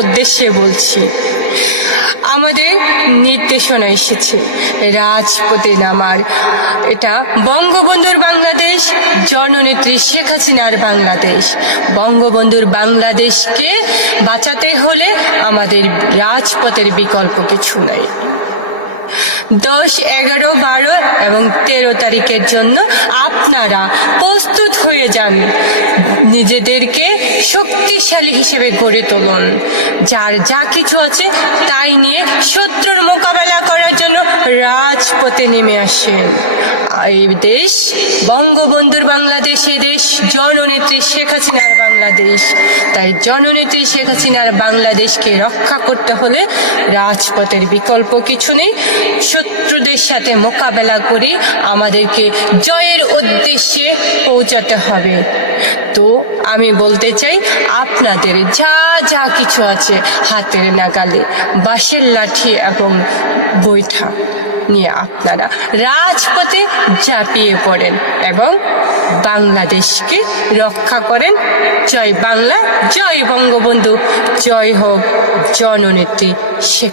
উদ্দেশ্যে বলছি। আমাদের নির্দেশনা এসেছে রাজপথে নামার। এটা বঙ্গবন্ধুর বাংলাদেশ, জননেত্রী শেখ হাসিনার বাংলাদেশ। বঙ্গবন্ধুর বাংলাদেশকে বাঁচাতে হলে আমাদের রাজপথের বিকল্প কিছু নাই। 10, 11, 12 এবং 13 তারিখের জন্য আপনারা প্রস্তুত হয়ে যান। নিজেদেরকে শক্তিশালী হিসেবে গড়ে তুলুন। যার যা কিছু আছে তাই নিয়ে শত্রুর মোকাবেলা করার জন্য রাজপথে নেমে আসেন। এই দেশ বঙ্গবন্ধুর বাংলাদেশ, এই দেশ জননেত্রী শেখ হাসিনার বাংলাদেশ। তাই জননেত্রী শেখ হাসিনার বাংলাদেশকে রক্ষা করতে হলে রাজপথের বিকল্প কিছু নেই। শত্রুদের সাথে মোকাবেলা করে আমাদেরকে জয়ের উদ্দেশ্যে পৌঁছাতে হবে। তো আমি বলতে চাই, আপনাদের যা যা কিছু আছে হাতের নাগালে, বাঁশের লাঠি এবং বৈঠা নিয়ে আপনারা রাজপথে ঝাঁপিয়ে পড়েন এবং বাংলাদেশকে রক্ষা করেন। জয় বাংলা, জয় বঙ্গবন্ধু, জয় হোক জননেত্রী শেখ